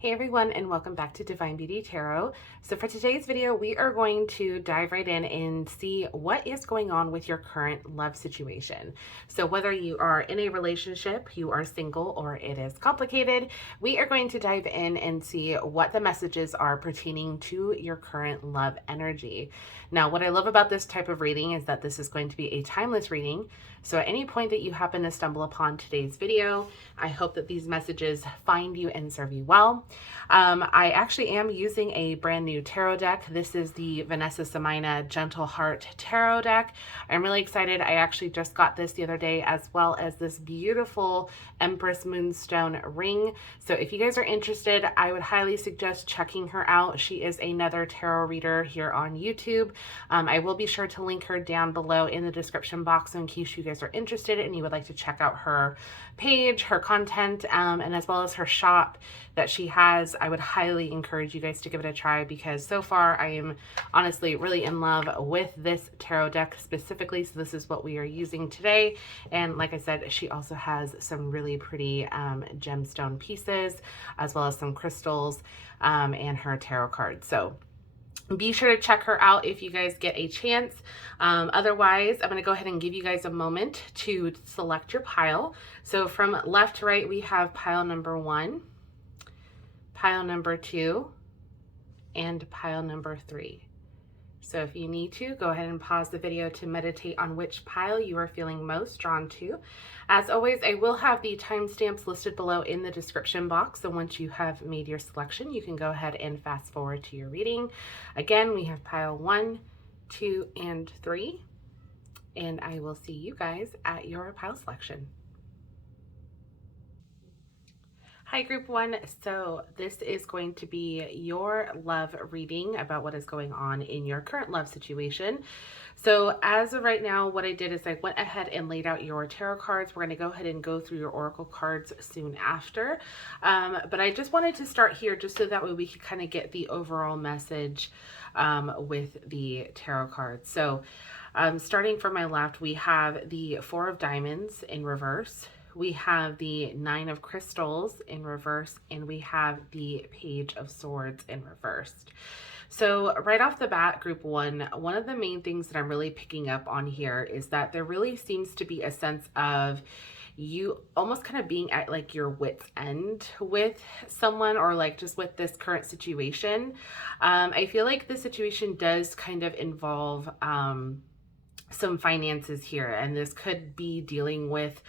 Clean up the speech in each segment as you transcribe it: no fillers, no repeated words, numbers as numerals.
Hey everyone, and welcome back to Divine Beauty Tarot. So for today's video, we are going to dive right in and see what is going on with your current love situation. So whether you are in a relationship, you are single, or it is complicated, we are going to dive in and see what the messages are pertaining to your current love energy. Now, what I love about this type of reading is that this is going to be a timeless reading. So at any point that you happen to stumble upon today's video, I hope that these messages find you and serve you well. I actually am using a brand new tarot deck. This is the Vanessa Samina Gentle Heart Tarot deck. I'm really excited. I actually just got this the other day, as well as this beautiful Empress Moonstone ring. So if you guys are interested, I would highly suggest checking her out. She is another tarot reader here on YouTube. I will be sure to link her down below in the description box in case you guys are interested and you would like to check out her page, her content, and as well as her shop that she has. I would highly encourage you guys to give it a try, because so far I am honestly really in love with this tarot deck specifically. So this is what we are using today. And like I said, she also has some really pretty gemstone pieces, as well as some crystals, and her tarot cards. So be sure to check her out if you guys get a chance. Otherwise, I'm going to go ahead and give you guys a moment to select your pile. So from left to right, we have pile number 1, pile number 2, and pile number 3. So if you need to, go ahead and pause the video to meditate on which pile you are feeling most drawn to. As always, I will have the timestamps listed below in the description box. So once you have made your selection, you can go ahead and fast forward to your reading. Again, we have pile 1, 2, and 3. And I will see you guys at your pile selection. Hi group 1, so this is going to be your love reading about what is going on in your current love situation. So as of right now, what I did is I went ahead and laid out your tarot cards. We're going to go ahead and go through your oracle cards soon after. But I just wanted to start here just so that way we could kind of get the overall message with the tarot cards. So starting from my left, we have the 4 of Diamonds in reverse. We have the 9 of Crystals in reverse, and we have the Page of Swords in reverse. So right off the bat, group 1, one of the main things that I'm really picking up on here is that there really seems to be a sense of you almost kind of being at like your wit's end with someone, or like just with this current situation. I feel like the situation does kind of involve some finances here, and this could be dealing with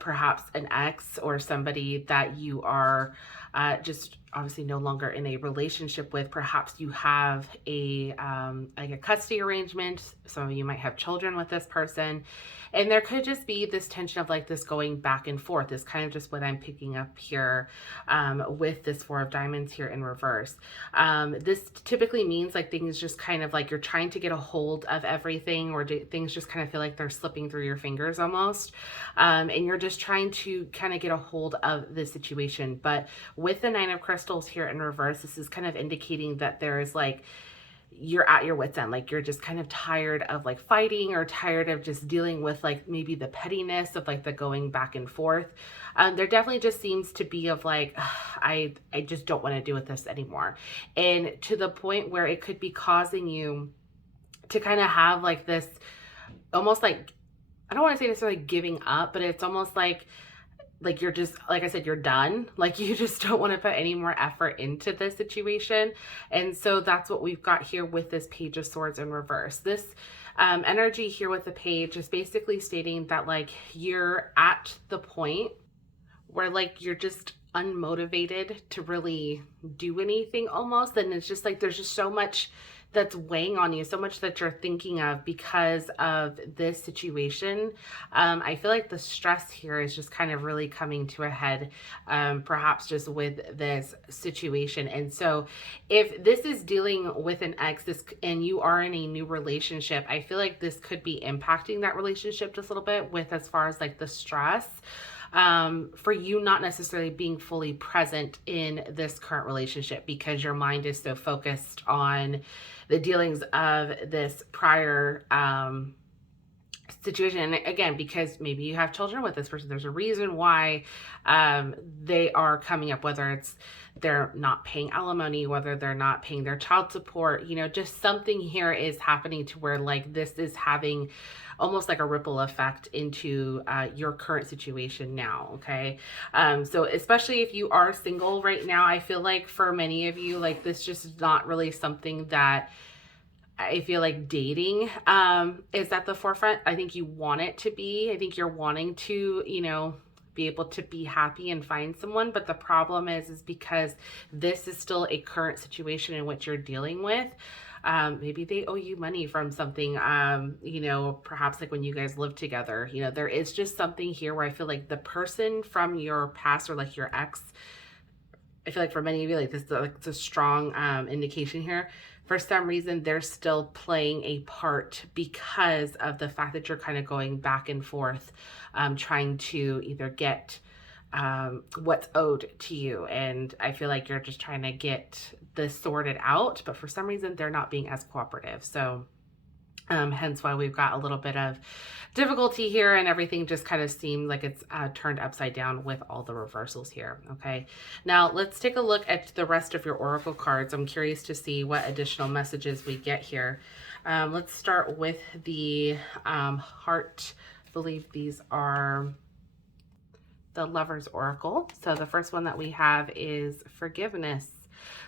perhaps an ex or somebody that you are just obviously no longer in a relationship with. Perhaps you have a like a custody arrangement. Some of you might have children with this person, and there could just be this tension of like this going back and forth. Is kind of just what I'm picking up here with this 4 of Diamonds here in reverse. This typically means like things just kind of like you're trying to get a hold of everything, or things just kind of feel like they're slipping through your fingers almost. And you're just trying to kind of get a hold of the situation. But with the 9 of Crystals here in reverse, this is kind of indicating that there is like, you're at your wit's end. Like you're just kind of tired of like fighting, or tired of just dealing with like maybe the pettiness of like the going back and forth. There definitely just seems to be of like, I just don't want to deal with this anymore. And to the point where it could be causing you to kind of have like this almost like, I don't want to say necessarily giving up, but it's almost like you're just, like I said, you're done. Like you just don't want to put any more effort into this situation. And so that's what we've got here with this Page of Swords in reverse. This energy here with the page is basically stating that like you're at the point where like you're just unmotivated to really do anything almost. And it's just like there's just so much that's weighing on you, so much that you're thinking of because of this situation. I feel like the stress here is just kind of really coming to a head, perhaps just with this situation. And so if this is dealing with an ex, and you are in a new relationship, I feel like this could be impacting that relationship just a little bit, with as far as like the stress. For you not necessarily being fully present in this current relationship, because your mind is so focused on the dealings of this prior situation. And again, because maybe you have children with this person, there's a reason why they are coming up, whether it's they're not paying alimony, whether they're not paying their child support, you know, just something here is happening to where like this is having almost like a ripple effect into your current situation now. Okay. So especially if you are single right now, I feel like for many of you, like this just is not really something that I feel like dating is at the forefront. I think you want it to be. I think you're wanting to, you know, be able to be happy and find someone. But the problem is because this is still a current situation in which you're dealing with. Maybe they owe you money from something, you know, perhaps like when you guys lived together. You know, there is just something here where I feel like the person from your past or like your ex, I feel like for many of you, like this is like it's a strong indication here. For some reason, they're still playing a part because of the fact that you're kind of going back and forth, trying to either get what's owed to you. And I feel like you're just trying to get this sorted out, but for some reason, they're not being as cooperative. So hence why we've got a little bit of difficulty here, and everything just kind of seemed like it's turned upside down with all the reversals here. Okay, now let's take a look at the rest of your oracle cards. I'm curious to see what additional messages we get here. Let's start with the heart. I believe these are the Lover's Oracle. So the first one that we have is forgiveness.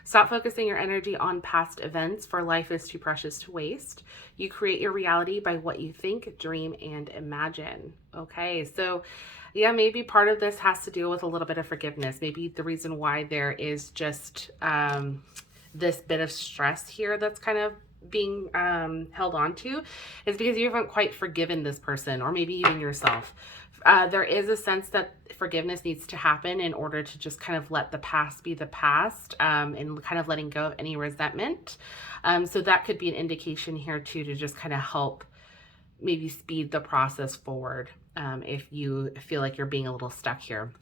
Stop focusing your energy on past events, for life is too precious to waste. You create your reality by what you think, dream, and imagine. Okay, so yeah, maybe part of this has to do with a little bit of forgiveness. Maybe the reason why there is just this bit of stress here that's kind of being held on to is because you haven't quite forgiven this person, or maybe even yourself. There is a sense that forgiveness needs to happen in order to just kind of let the past be the past, and kind of letting go of any resentment. So that could be an indication here too, to just kind of help maybe speed the process forward, if you feel like you're being a little stuck here.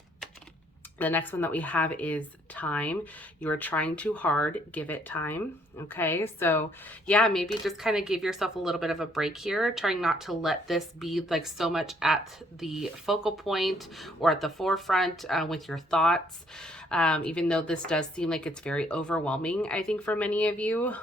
The next one that we have is time. You are trying too hard, give it time. Okay, so yeah, maybe just kind of give yourself a little bit of a break here, trying not to let this be like so much at the focal point or at the forefront with your thoughts. Even though this does seem like it's very overwhelming, I think for many of you,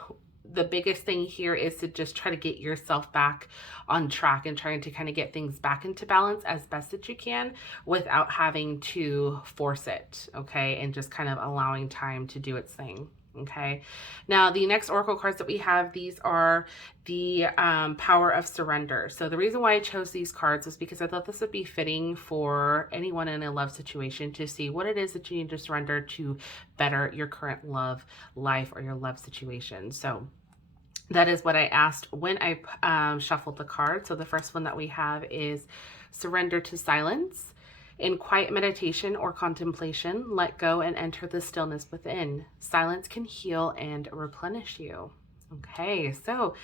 the biggest thing here is to just try to get yourself back on track and trying to kind of get things back into balance as best that you can without having to force it. Okay, and just kind of allowing time to do its thing. Okay, now the next oracle cards that we have, these are the power of surrender. So the reason why I chose these cards was because I thought this would be fitting for anyone in a love situation to see what it is that you need to surrender to better your current love life or your love situation. So that is what I asked when I shuffled the cards. So the first one that we have is surrender to silence. In quiet meditation or contemplation, let go and enter the stillness within. Silence can heal and replenish you. Okay, so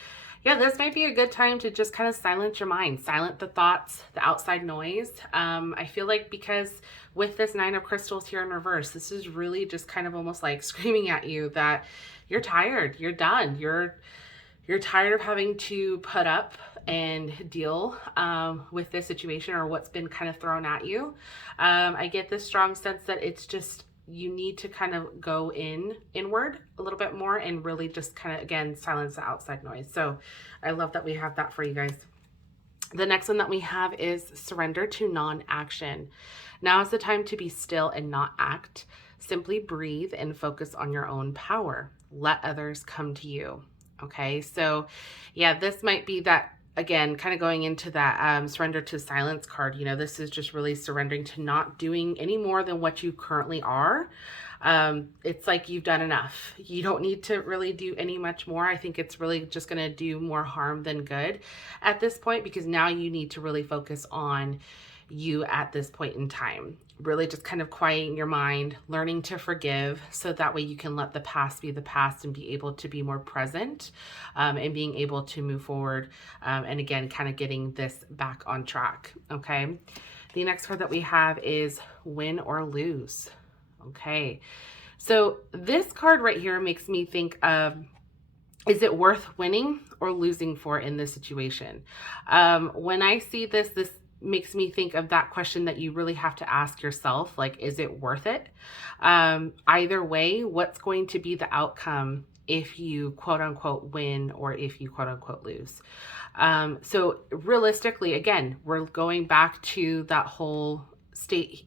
yeah, this might be a good time to just kind of silence your mind, silence the thoughts, the outside noise. I feel like because with this Nine of Crystals here in reverse, this is really just kind of almost like screaming at you that you're tired, you're done, you're tired of having to put up and deal with this situation or what's been kind of thrown at you. I get this strong sense that it's just, you need to kind of go inward a little bit more and really just kind of, again, silence the outside noise. So I love that we have that for you guys. The next one that we have is surrender to non-action. Now is the time to be still and not act. Simply breathe and focus on your own power. Let others come to you. Okay, so yeah, this might be that, again, kind of going into that surrender to silence card. You know, this is just really surrendering to not doing any more than what you currently are. It's like you've done enough. You don't need to really do any much more. I think it's really just going to do more harm than good at this point, because now you need to really focus on you at this point in time. Really just kind of quieting your mind, learning to forgive, so that way you can let the past be the past and be able to be more present, and being able to move forward, and again, kind of getting this back on track. Okay, the next card that we have is win or lose. Okay, so this card right here makes me think of is it worth winning or losing for in this situation? When I see this makes me think of that question that you really have to ask yourself, like, is it worth it? Either way, what's going to be the outcome if you quote unquote win or if you quote unquote lose? So realistically, again, we're going back to that whole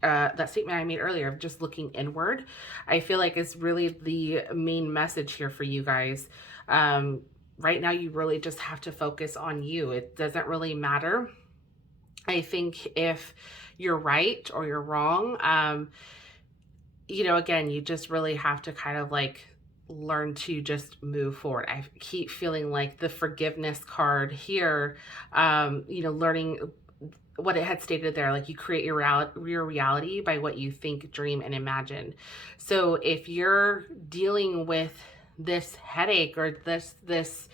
that statement I made earlier of just looking inward. I feel like is really the main message here for you guys. Right now, you really just have to focus on you. It doesn't really matter, I think, if you're right or you're wrong. Again, you just really have to kind of like learn to just move forward. I keep feeling like the forgiveness card here, learning what it had stated there, like you create your reality by what you think, dream, and imagine. So if you're dealing with this headache or this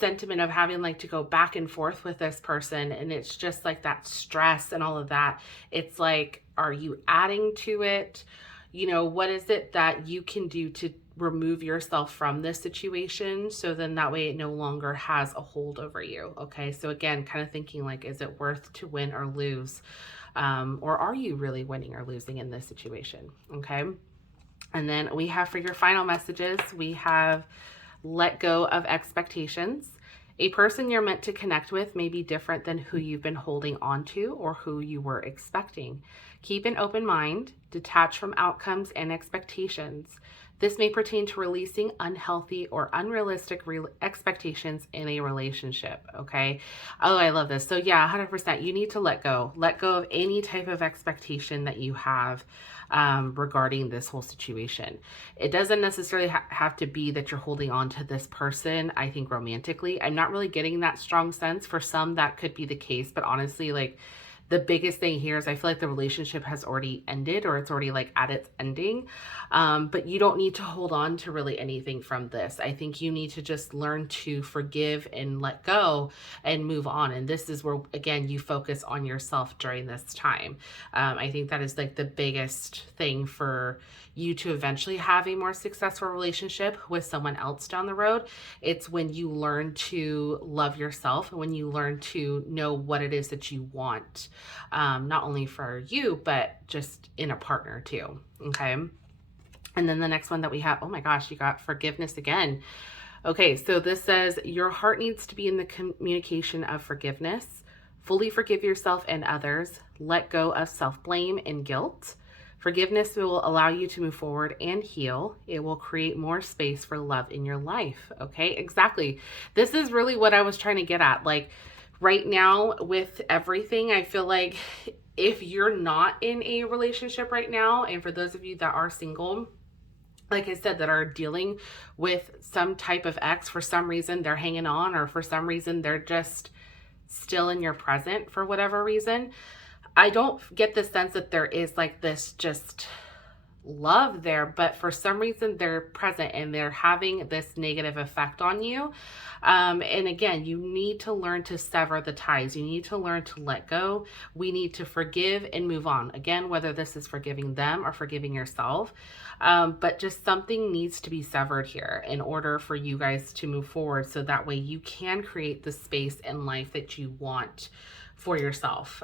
sentiment of having like to go back and forth with this person, and it's just like that stress and all of that, it's like, are you adding to it? What is it that you can do to remove yourself from this situation, so then that way it no longer has a hold over you? Okay, so again, kind of thinking like, is it worth to win or lose? Or are you really winning or losing in this situation? Okay, and then we have, for your final messages, we have let go of expectations. A person you're meant to connect with may be different than who you've been holding on to or who you were expecting. Keep an open mind, detach from outcomes and expectations. This may pertain to releasing unhealthy or unrealistic expectations in a relationship, okay? Oh, I love this. So yeah, 100%, you need to let go. Let go of any type of expectation that you have regarding this whole situation. It doesn't necessarily have to be that you're holding on to this person, I think, romantically. I'm not really getting that strong sense. For some, that could be the case, but honestly, like, the biggest thing here is I feel like the relationship has already ended, or it's already like at its ending. But you don't need to hold on to really anything from this. I think you need to just learn to forgive and let go and move on. And this is where, again, you focus on yourself during this time. I think that is like the biggest thing for you to eventually have a more successful relationship with someone else down the road. It's when you learn to love yourself, and when you learn to know what it is that you want, not only for you, but just in a partner too. Okay. And then the next one that we have, oh my gosh, you got forgiveness again. Okay, so this says your heart needs to be in the communication of forgiveness. Fully forgive yourself and others. Let go of self-blame and guilt. Forgiveness will allow you to move forward and heal. It will create more space for love in your life. Okay, exactly. This is really what I was trying to get at. Like, right now with everything, I feel like if you're not in a relationship right now, and for those of you that are single, like I said, that are dealing with some type of ex, for some reason they're hanging on, or for some reason they're just still in your present for whatever reason, I don't get the sense that there is like this just love there, but for some reason they're present and they're having this negative effect on you. And again, you need to learn to sever the ties. You need to learn to let go. We need to forgive and move on. Again, whether this is forgiving them or forgiving yourself, but just something needs to be severed here in order for you guys to move forward, so that way you can create the space in life that you want for yourself.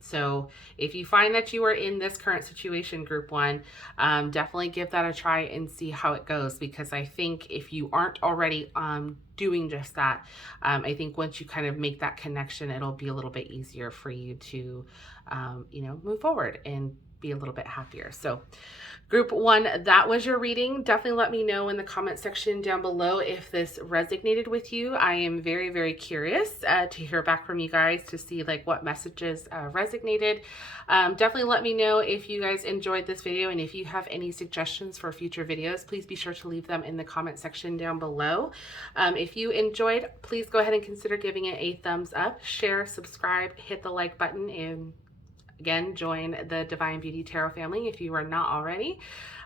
So if you find that you are in this current situation, group one, definitely give that a try and see how it goes, because I think if you aren't already doing just that, I think once you kind of make that connection, it'll be a little bit easier for you to move forward and be a little bit happier. So group one, that was your reading. Definitely let me know in the comment section down below if this resonated with you. I am very, very curious to hear back from you guys, to see like what messages resonated. Definitely let me know if you guys enjoyed this video, and if you have any suggestions for future videos, please be sure to leave them in the comment section down below. If you enjoyed, please go ahead and consider giving it a thumbs up, share, subscribe, hit the like button, and again, join the Divine Beauty Tarot family if you are not already.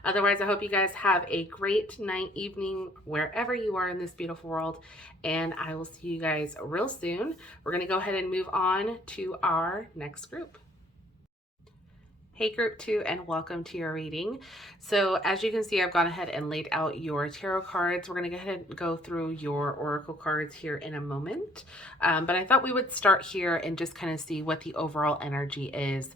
Otherwise, I hope you guys have a great night, evening, wherever you are in this beautiful world, and I will see you guys real soon. We're going to go ahead and move on to our next group. Hey group 2, and welcome to your reading. So as you can see, I've gone ahead and laid out your tarot cards. We're going to go ahead and go through your oracle cards here in a moment. But I thought we would start here and just kind of see what the overall energy is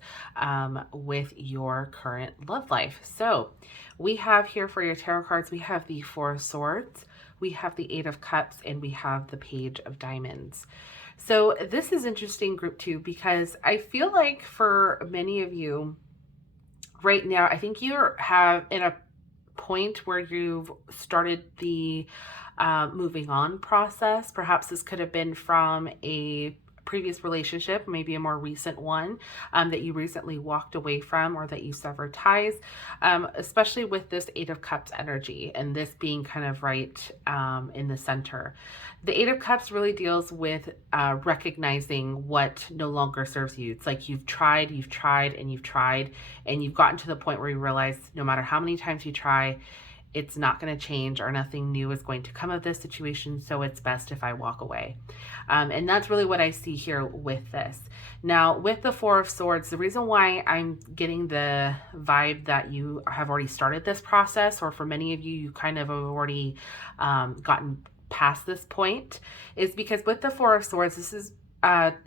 with your current love life. So we have here for your tarot cards, we have the Four of Swords, we have the Eight of Cups, and we have the Page of Diamonds. So this is interesting, group 2, because I feel like for many of you, right now, I think you have in a point where you've started the moving on process. Perhaps this could have been from a previous relationship, maybe a more recent one that you recently walked away from or that you severed ties, especially with this Eight of Cups energy and this being kind of right in the center. The Eight of Cups really deals with recognizing what no longer serves you. It's like you've tried, and you've gotten to the point where you realize no matter how many times you try, it's not going to change or nothing new is going to come of this situation, so it's best if I walk away. And that's really what I see here with this. Now, with the Four of Swords, the reason why I'm getting the vibe that you have already started this process, or for many of you, you kind of have already gotten past this point, is because with the Four of Swords, this is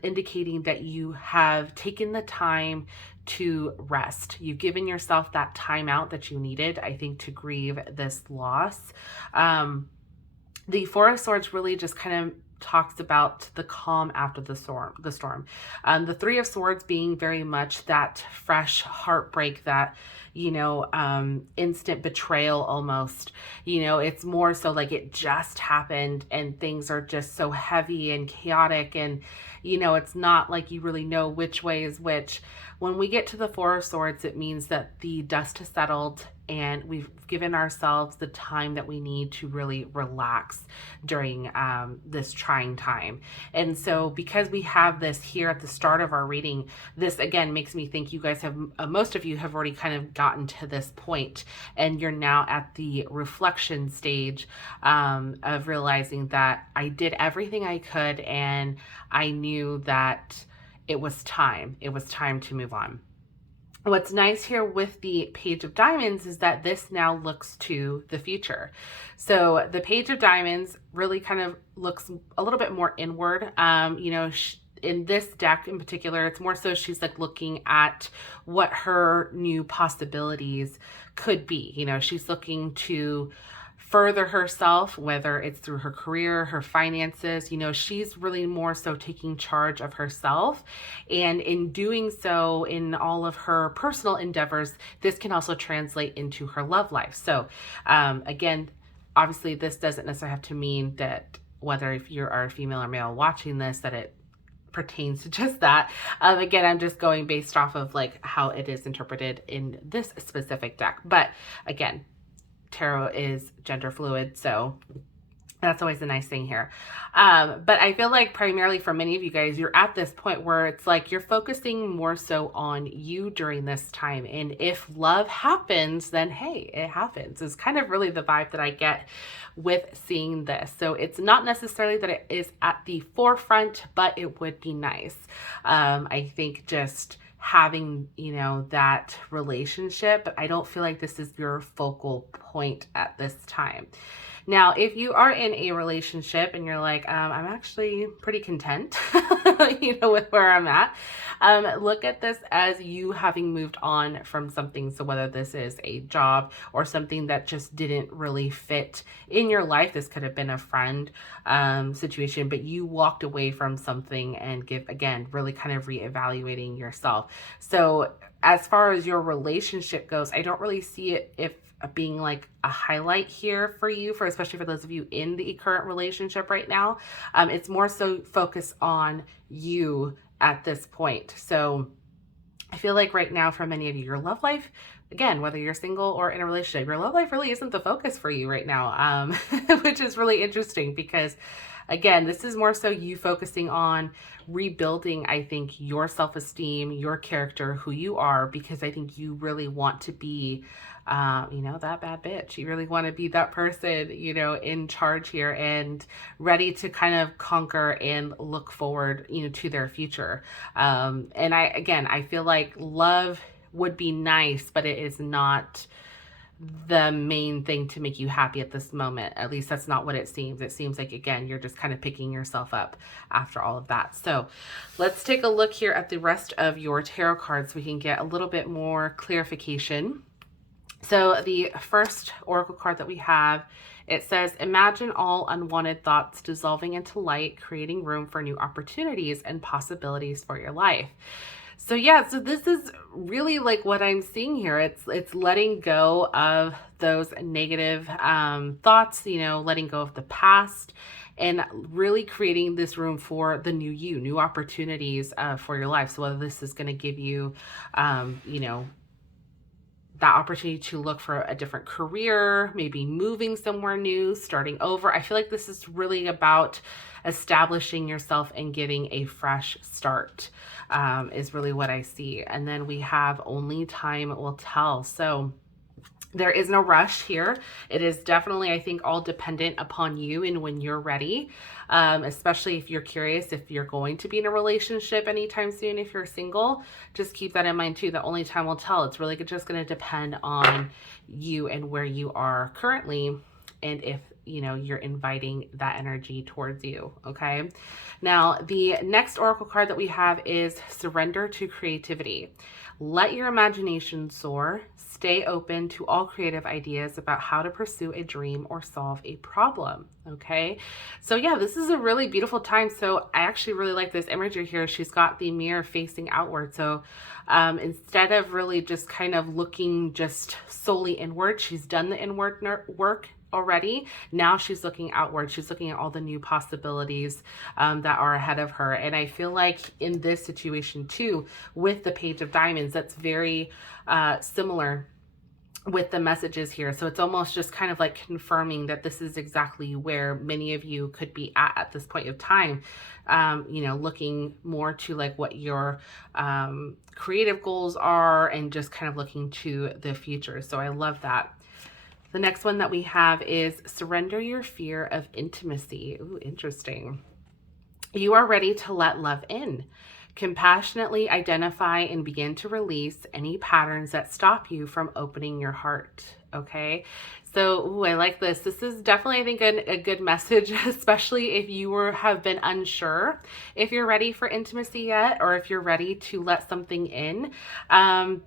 indicating that you have taken the time to rest. You've given yourself that time out that you needed, I think, to grieve this loss. The Four of Swords really just kind of talks about the calm after the storm. The Three of Swords being very much that fresh heartbreak, that instant betrayal almost. It's more so like it just happened and things are just so heavy and chaotic, and it's not like you really know which way is which. When we get to the Four of Swords, it means that the dust has settled and we've given ourselves the time that we need to really relax during this trying time. And so because we have this here at the start of our reading, this again makes me think you guys have, most of you have already kind of gotten to this point, and you're now at the reflection stage of realizing that I did everything I could and I knew that it was time to move on. What's nice here with the Page of Diamonds is that this now looks to the future. So the Page of Diamonds really kind of looks a little bit more inward. In this deck in particular, it's more so she's like looking at what her new possibilities could be. She's looking to further herself, whether it's through her career, her finances. She's really more so taking charge of herself. And in doing so, in all of her personal endeavors, this can also translate into her love life. So again, obviously this doesn't necessarily have to mean that whether if you are a female or male watching this, that it pertains to just that. Again, I'm just going based off of like how it is interpreted in this specific deck. But again, tarot is gender fluid, so that's always a nice thing here. But I feel like primarily for many of you guys, you're at this point where it's like you're focusing more so on you during this time. And if love happens, then hey, it happens. It's kind of really the vibe that I get with seeing this. So it's not necessarily that it is at the forefront, but it would be nice. I think just having, that relationship, but I don't feel like this is your focal point at this time. Now, if you are in a relationship and you're like, I'm actually pretty content, with where I'm at, look at this as you having moved on from something. So whether this is a job or something that just didn't really fit in your life, this could have been a friend situation, but you walked away from something and really kind of reevaluating yourself. So as far as your relationship goes, I don't really see it being like a highlight here for you, especially for those of you in the current relationship right now. It's more so focused on you at this point. So I feel like right now for many of you, your love life, again, whether you're single or in a relationship, your love life really isn't the focus for you right now, which is really interesting because again, this is more so you focusing on rebuilding, I think, your self-esteem, your character, who you are, because I think you really want to be that bad bitch. You really want to be that person, in charge here and ready to kind of conquer and look forward, to their future. And I feel like love would be nice, but it is not the main thing to make you happy at this moment. At least that's not what it seems. It seems like, again, you're just kind of picking yourself up after all of that. So let's take a look here at the rest of your tarot cards so we can get a little bit more clarification. So the first oracle card that we have, it says, imagine all unwanted thoughts dissolving into light, creating room for new opportunities and possibilities for your life. So yeah, so this is really like what I'm seeing here. It's letting go of those negative thoughts, you know, letting go of the past, and really creating this room for the new you, new opportunities for your life. So whether this is going to give you, you know, that opportunity to look for a different career, maybe moving somewhere new, starting over. I feel like this is really about establishing yourself and getting a fresh start, is really what I see. And then we have only time will tell. So there is no rush here. It is definitely, I think, all dependent upon you and when you're ready, especially if you're curious if you're going to be in a relationship anytime soon. If you're single, just keep that in mind too. The only time will tell. It's really just going to depend on you and where you are currently, and if, you know, you're inviting that energy towards you. Okay. Now, the next oracle card that we have is surrender to creativity. Let your imagination soar. Stay open to all creative ideas about how to pursue a dream or solve a problem. Okay. So yeah, this is a really beautiful time. So I actually really like this imagery here. She's got the mirror facing outward. So instead of really just kind of looking just solely inward, she's done the inward work already. Now she's looking outward. She's looking at all the new possibilities that are ahead of her. And I feel like in this situation too, with the Page of Diamonds, that's very similar with the messages here. So it's almost just kind of like confirming that this is exactly where many of you could be at this point of time, you know, looking more to like what your creative goals are and just kind of looking to the future. So I love that. The next one that we have is surrender your fear of intimacy. Ooh, interesting. You are ready to let love in. Compassionately identify and begin to release any patterns that stop you from opening your heart. Okay. So, ooh, I like this. This is definitely, I think, a good message, especially if you have been unsure if you're ready for intimacy yet, or if you're ready to let something in.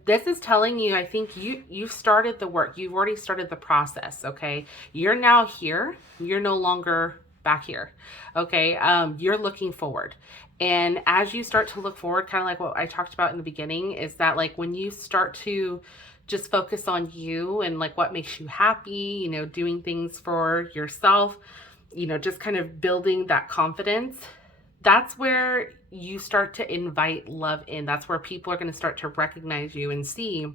This is telling you, I think you've started the work. You've already started the process. Okay. You're now here. You're no longer back here. Okay. You're looking forward. And as you start to look forward, kind of like what I talked about in the beginning, is that like when you start to just focus on you and like what makes you happy, you know, doing things for yourself, you know, just kind of building that confidence, that's where you start to invite love in. That's where people are going to start to recognize you and see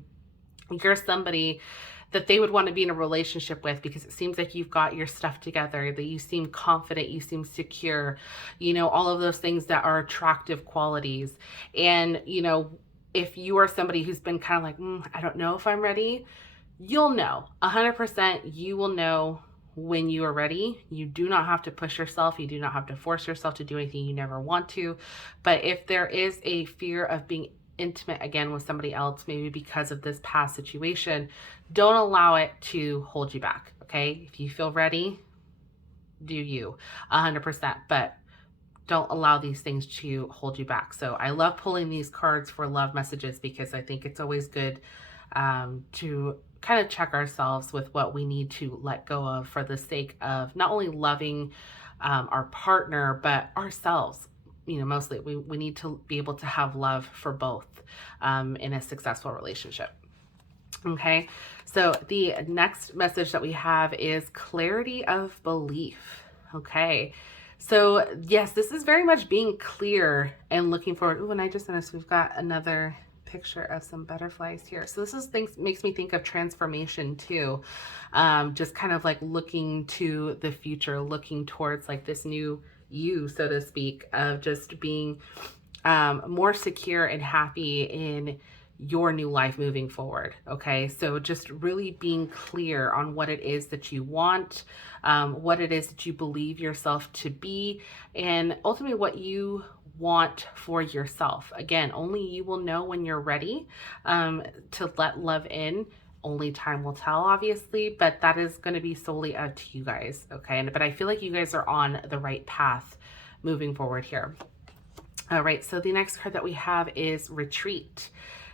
you're somebody that they would want to be in a relationship with, because it seems like you've got your stuff together, that you seem confident, you seem secure, you know, all of those things that are attractive qualities. And, you know, if you are somebody who's been kind of like, I don't know if I'm ready, you'll know 100%. You will know when you are ready. You do not have to push yourself. You do not have to force yourself to do anything you never want to. But if there is a fear of being intimate again with somebody else, maybe because of this past situation, don't allow it to hold you back. Okay. If you feel ready, do you 100%, but don't allow these things to hold you back. So I love pulling these cards for love messages, because I think it's always good to kind of check ourselves with what we need to let go of for the sake of not only loving our partner, but ourselves. You know, mostly we need to be able to have love for both in a successful relationship. Okay, so the next message that we have is clarity of belief. Okay, so yes, this is very much being clear and looking forward. Ooh, and I just noticed we've got another picture of some butterflies here. So this is makes me think of transformation too. Just kind of like looking to the future, looking towards like this new you, so to speak, of just being more secure and happy in your new life moving forward. Okay, so just really being clear on what it is that you want, what it is that you believe yourself to be, and ultimately what you want for yourself. Again, only you will know when you're ready to let love in. Only time will tell, obviously, but that is going to be solely up to you guys, okay? But I feel like you guys are on the right path moving forward here. All right, so the next card that we have is Retreat.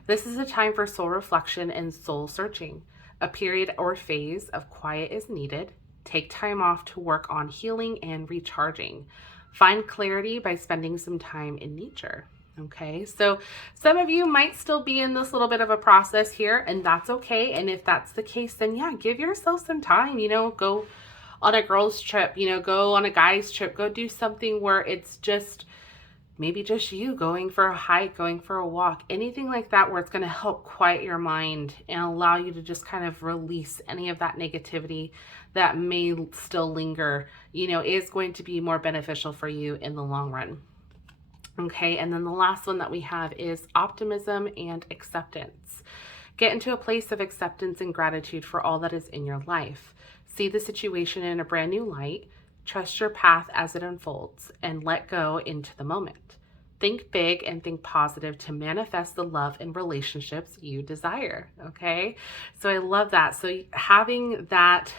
This is a time for soul reflection and soul searching. A period or phase of quiet is needed. Take time off to work on healing and recharging. Find clarity by spending some time in nature. Okay, so some of you might still be in this little bit of a process here, and that's okay. And if that's the case, then yeah, give yourself some time, go on a girls' trip, go on a guy's trip, go do something where it's just maybe just you going for a hike, going for a walk, anything like that where it's going to help quiet your mind and allow you to just kind of release any of that negativity that may still linger, is going to be more beneficial for you in the long run. Okay, and then the last one that we have is optimism and acceptance. Get into a place of acceptance and gratitude for all that is in your life. See the situation in a brand new light. Trust your path as it unfolds and let go into the moment. Think big and think positive to manifest the love and relationships you desire. Okay, so I love that. So having that,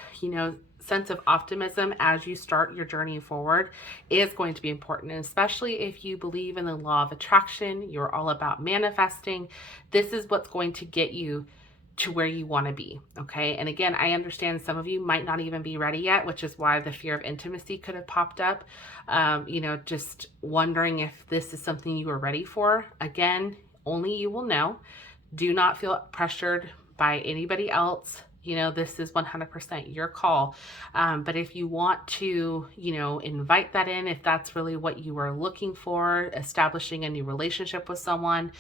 sense of optimism as you start your journey forward is going to be important, and especially if you believe in the law of attraction, you're all about manifesting. This is what's going to get you to where you want to be. Okay, and again, I understand some of you might not even be ready yet, which is why the fear of intimacy could have popped up. Just wondering if this is something you are ready for. Again, only you will know. Do not feel pressured by anybody else. This is 100% your call. But if you want to, invite that in, if that's really what you are looking for, establishing a new relationship with someone,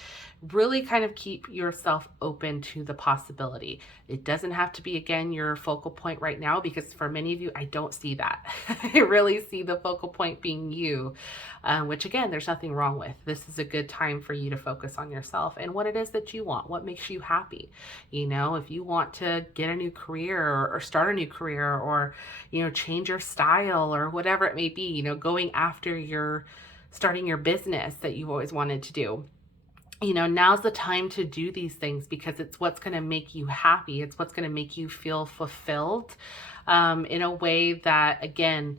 really kind of keep yourself open to the possibility. It doesn't have to be, again, your focal point right now, because for many of you, I don't see that. I really see the focal point being you, which again, there's nothing wrong with. This is a good time for you to focus on yourself and what it is that you want, what makes you happy. If you want to get a new career or start a new career or, change your style or whatever it may be, going after starting your business that you've always wanted to do. Now's the time to do these things because it's what's going to make you happy. It's what's going to make you feel fulfilled in a way that, again,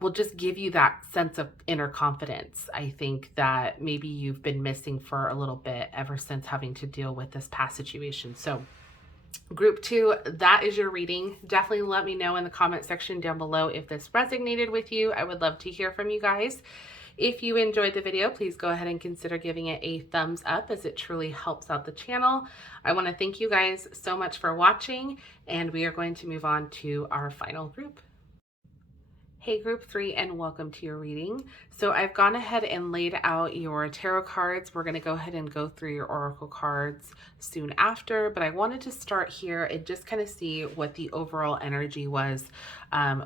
will just give you that sense of inner confidence. I think that maybe you've been missing for a little bit ever since having to deal with this past situation. So Group 2, that is your reading. Definitely let me know in the comment section down below if this resonated with you. I would love to hear from you guys. If you enjoyed the video, please go ahead and consider giving it a thumbs up, as it truly helps out the channel. I want to thank you guys so much for watching, and we are going to move on to our final group. Hey Group 3, and welcome to your reading. So I've gone ahead and laid out your tarot cards. We're going to go ahead and go through your oracle cards soon after, but I wanted to start here and just kind of see what the overall energy was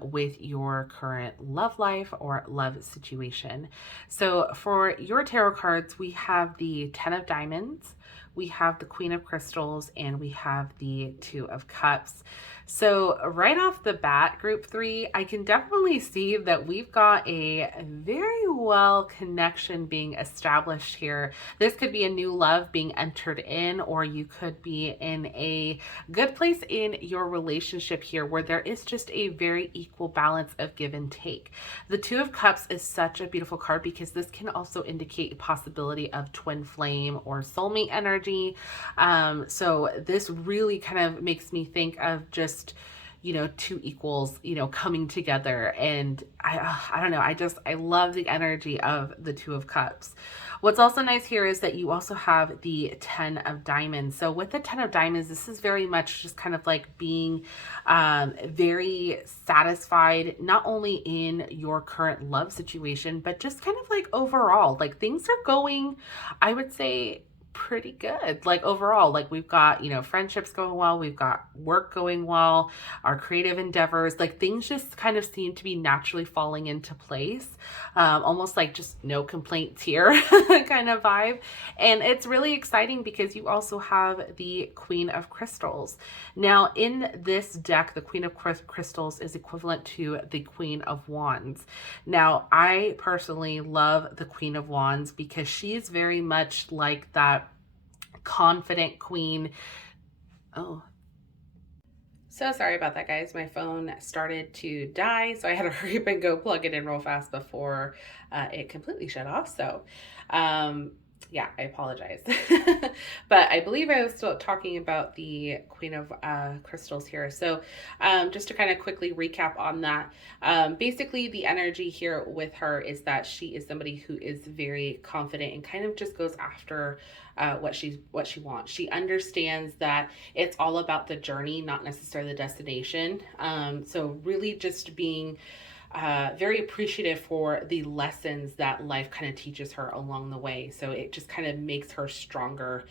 with your current love life or love situation. So for your tarot cards, we have the 10 of Diamonds, we have the Queen of Crystals, and we have the 2 of Cups. So right off the bat, Group 3, I can definitely see that we've got a very well connection being established here. This could be a new love being entered in, or you could be in a good place in your relationship here where there is just a very equal balance of give and take. The 2 of Cups is such a beautiful card because this can also indicate a possibility of twin flame or soulmate energy. So this really kind of makes me think of just, two equals, coming together. And I don't know, I love the energy of the 2 of Cups. What's also nice here is that you also have the 10 of Diamonds. So with the 10 of Diamonds, this is very much just kind of like being very satisfied, not only in your current love situation, but just kind of like overall, like things are going, I would say, pretty good. Like overall, like we've got, you know, friendships going well, we've got work going well, our creative endeavors, like things just kind of seem to be naturally falling into place. Almost like just no complaints here kind of vibe. And it's really exciting because you also have the Queen of Crystals. Now in this deck, the Queen of Crystals is equivalent to the Queen of Wands. Now, I personally love the Queen of Wands because she's very much like that confident queen. Oh, so sorry about that, guys. My phone started to die, so I had to hurry up and go plug it in real fast before it completely shut off. So, yeah, I apologize. But I believe I was still talking about the Queen of Crystals here. So just to kind of quickly recap on that, basically the energy here with her is that she is somebody who is very confident and kind of just goes after what she wants. She understands that it's all about the journey, not necessarily the destination. So really just being very appreciative for the lessons that life kind of teaches her along the way. So it just kind of makes her stronger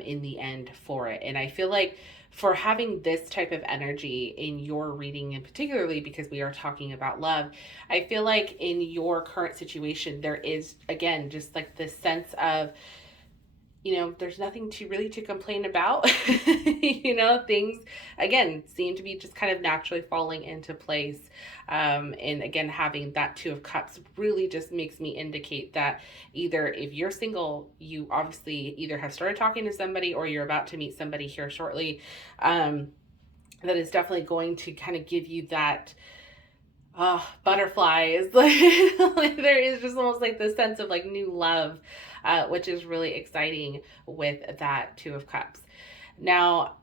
in the end for it. And I feel like for having this type of energy in your reading, and particularly because we are talking about love, I feel like in your current situation, there is, again, just like this sense of, you know, there's nothing to complain about. You know, things, again, seem to be just kind of naturally falling into place. And again, having that Two of Cups really just makes me indicate that either if you're single, you obviously either have started talking to somebody or you're about to meet somebody here shortly. That is definitely going to kind of give you that butterflies. Like there is just almost like the sense of like new love, which is really exciting with that Two of Cups. Now,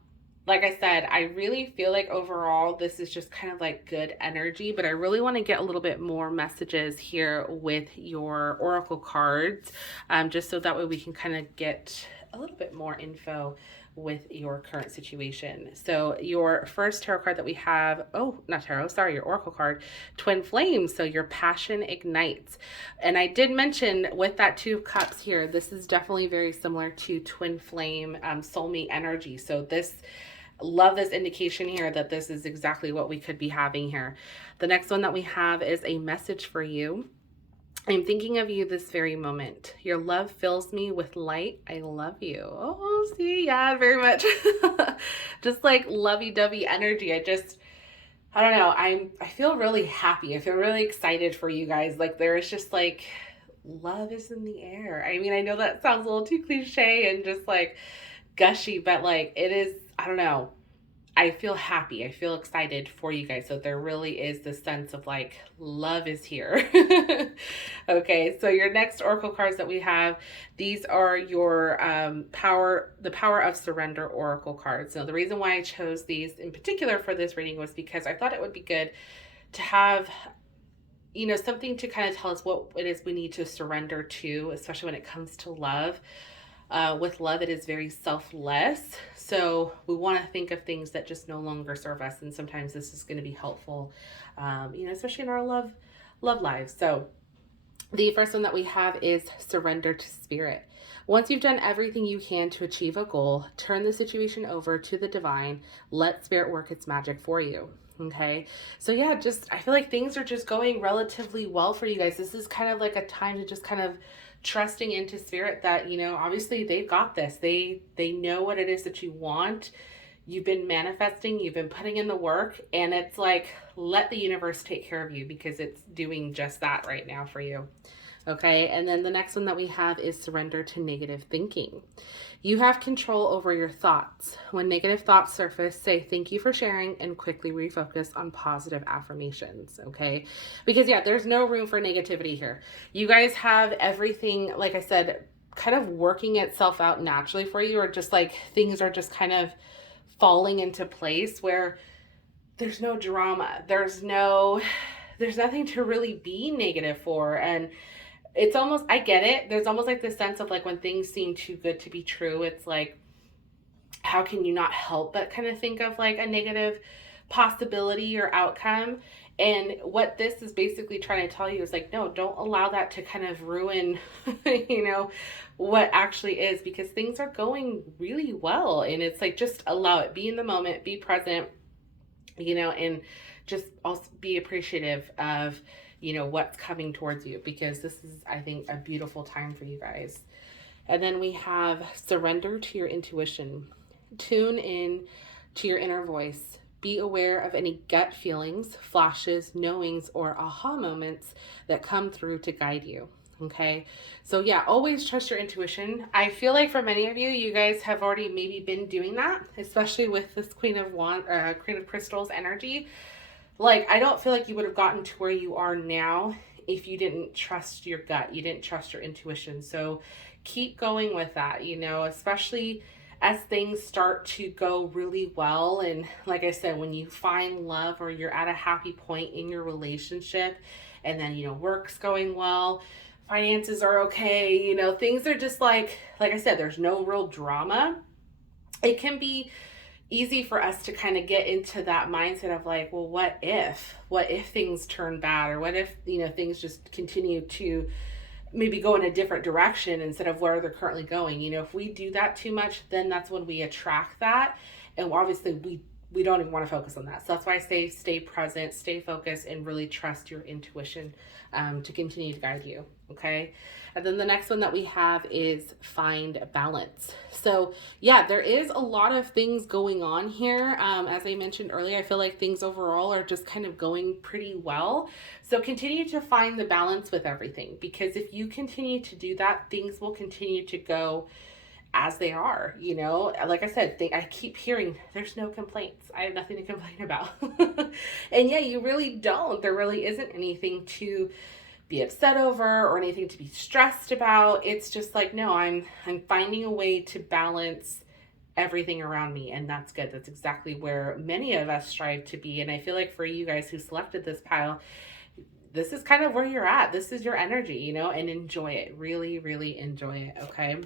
like I said, I really feel like overall this is just kind of like good energy, but I really want to get a little bit more messages here with your oracle cards, just so that way we can kind of get a little bit more info with your current situation. So your first tarot card that we have, oh, not tarot, sorry, your oracle card, Twin Flames. So your passion ignites. And I did mention with that Two of Cups here, this is definitely very similar to Twin Flame, soulmate energy. So this, love this indication here that this is exactly what we could be having here. The next one that we have is a message for you. I'm thinking of you this very moment. Your love fills me with light. I love you. Oh, see, yeah, very much. Just like lovey-dovey energy. I don't know. I feel really happy. I feel really excited for you guys. Like there is just like love is in the air. I mean, I know that sounds a little too cliche and just like gushy, but like it is, I don't know. I feel happy. I feel excited for you guys. So there really is this sense of like love is here. Okay, so your next oracle cards that we have, these are your the power of surrender oracle cards. Now the reason why I chose these in particular for this reading was because I thought it would be good to have, you know, something to kind of tell us what it is we need to surrender to, especially when it comes to love. With love, it is very selfless. So we want to think of things that just no longer serve us. And sometimes this is going to be helpful, you know, especially in our love lives. So the first one that we have is surrender to spirit. Once you've done everything you can to achieve a goal, turn the situation over to the divine. Let spirit work its magic for you. Okay. So yeah, I feel like things are just going relatively well for you guys. This is kind of like a time to just kind of trusting into spirit that, you know, obviously they've got this. They know what it is that you want. You've been manifesting, you've been putting in the work, and it's like, let the universe take care of you because it's doing just that right now for you. Okay, and then the next one that we have is surrender to negative thinking. You have control over your thoughts. When negative thoughts surface, say thank you for sharing and quickly refocus on positive affirmations, okay? Because yeah, there's no room for negativity here. You guys have everything, like I said, kind of working itself out naturally for you, or just like things are just kind of falling into place where there's no drama. There's nothing to really be negative for. And it's almost, I get it. There's almost like this sense of like when things seem too good to be true, it's like, how can you not help but kind of think of like a negative possibility or outcome? And what this is basically trying to tell you is like, no, don't allow that to kind of ruin, you know, what actually is, because things are going really well. And it's like, just allow it, be in the moment, be present, you know, and just also be appreciative of, you know, what's coming towards you, because this is, I think, a beautiful time for you guys. And then we have surrender to your intuition. Tune in to your inner voice. Be aware of any gut feelings, flashes, knowings, or aha moments that come through to guide you. Okay. So yeah, always trust your intuition. I feel like for many of you, you guys have already maybe been doing that, especially with this Queen of Crystals energy. Like, I don't feel like you would have gotten to where you are now if you didn't trust your gut, you didn't trust your intuition. So keep going with that, you know, especially as things start to go really well. And like I said, when you find love or you're at a happy point in your relationship, and then, you know, work's going well, finances are okay, you know, things are just like I said, there's no real drama. It can be easy for us to kind of get into that mindset of like, well, what if things turn bad, or what if, you know, things just continue to maybe go in a different direction instead of where they're currently going. You know, if we do that too much, then that's when we attract that. And obviously we don't even want to focus on that. So that's why I say stay present, stay focused, and really trust your intuition to continue to guide you. Okay. And then the next one that we have is find balance. So yeah, there is a lot of things going on here. As I mentioned earlier, I feel like things overall are just kind of going pretty well. So continue to find the balance with everything, because if you continue to do that, things will continue to go as they are. You know, like I said, I keep hearing there's no complaints, I have nothing to complain about. And yeah, you really don't. There really isn't anything to be upset over or anything to be stressed about. It's just like, no, I'm finding a way to balance everything around me, and that's good. That's exactly where many of us strive to be. And I feel like for you guys who selected this pile, this is kind of where you're at. This is your energy, you know, and enjoy it. Really, really enjoy it. Okay.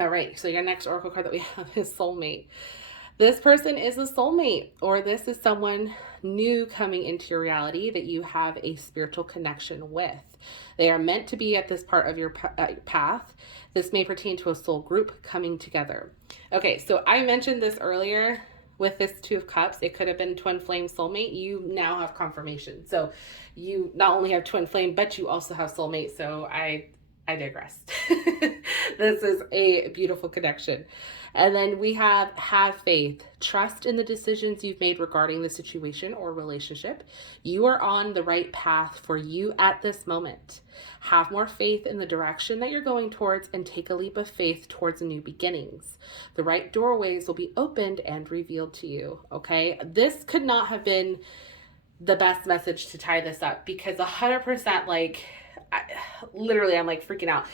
All right. So your next oracle card that we have is soulmate. This person is a soulmate, or this is someone new coming into your reality that you have a spiritual connection with. They are meant to be at this part of your path. This may pertain to a soul group coming together. Okay, so I mentioned this earlier with this Two of Cups. It could have been twin flame soulmate. You now have confirmation. So you not only have twin flame, but you also have soulmate. So I digress. This is a beautiful connection. And then we have faith. Trust in the decisions you've made regarding the situation or relationship. You are on the right path for you at this moment. Have more faith in the direction that you're going towards, and take a leap of faith towards new beginnings. The right doorways will be opened and revealed to you. Okay. This could not have been the best message to tie this up, because 100%, like, literally, I'm like freaking out.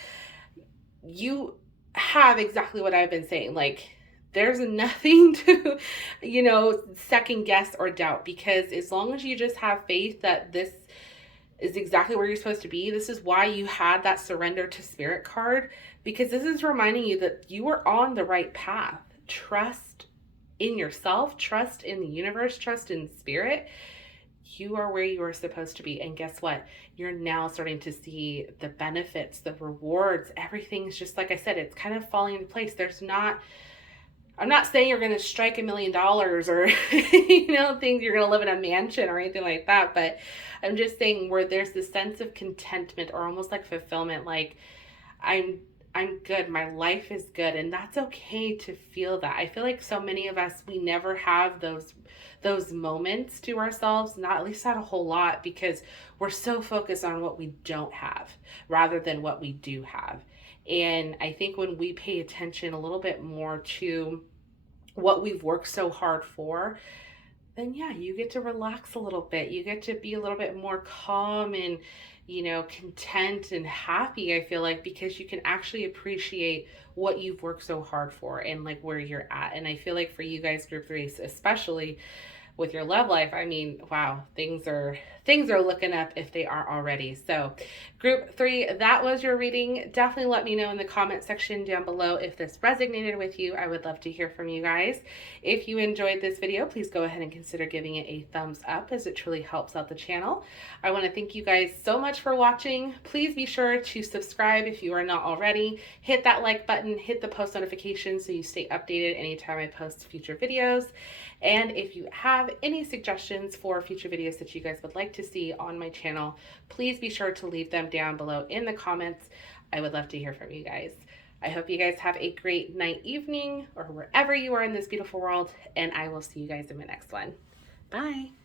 You have exactly what I've been saying. Like, there's nothing to, you know, second guess or doubt, because as long as you just have faith that this is exactly where you're supposed to be, this is why you had that surrender to spirit card, because this is reminding you that you are on the right path. Trust in yourself, trust in the universe, trust in spirit. You are where you are supposed to be. And guess what? You're now starting to see the benefits, the rewards. Everything's just, like I said, it's kind of falling into place. I'm not saying you're going to strike $1 million or, you know, things, you're going to live in a mansion or anything like that. But I'm just saying where there's this sense of contentment or almost like fulfillment. Like, I'm good. My life is good. And that's okay to feel that. I feel like so many of us, we never have those moments to ourselves, not at least not a whole lot, because we're so focused on what we don't have rather than what we do have. And I think when we pay attention a little bit more to what we've worked so hard for, then yeah, you get to relax a little bit. You get to be a little bit more calm and, you know, content and happy, I feel like, because you can actually appreciate what you've worked so hard for and like where you're at. And I feel like for you guys, group 3 especially, with your love life, I mean, wow, things are looking up if they aren't already. So group 3, that was your reading. Definitely let me know in the comment section down below if this resonated with you. I would love to hear from you guys. If you enjoyed this video, please go ahead and consider giving it a thumbs up, as it truly helps out the channel. I want to thank you guys so much for watching. Please be sure to subscribe if you are not already. Hit that like button, hit the post notification so you stay updated anytime I post future videos. And if you have any suggestions for future videos that you guys would like to see on my channel, please be sure to leave them down below in the comments. I would love to hear from you guys. I hope you guys have a great night, evening, or wherever you are in this beautiful world, and I will see you guys in my next one. Bye.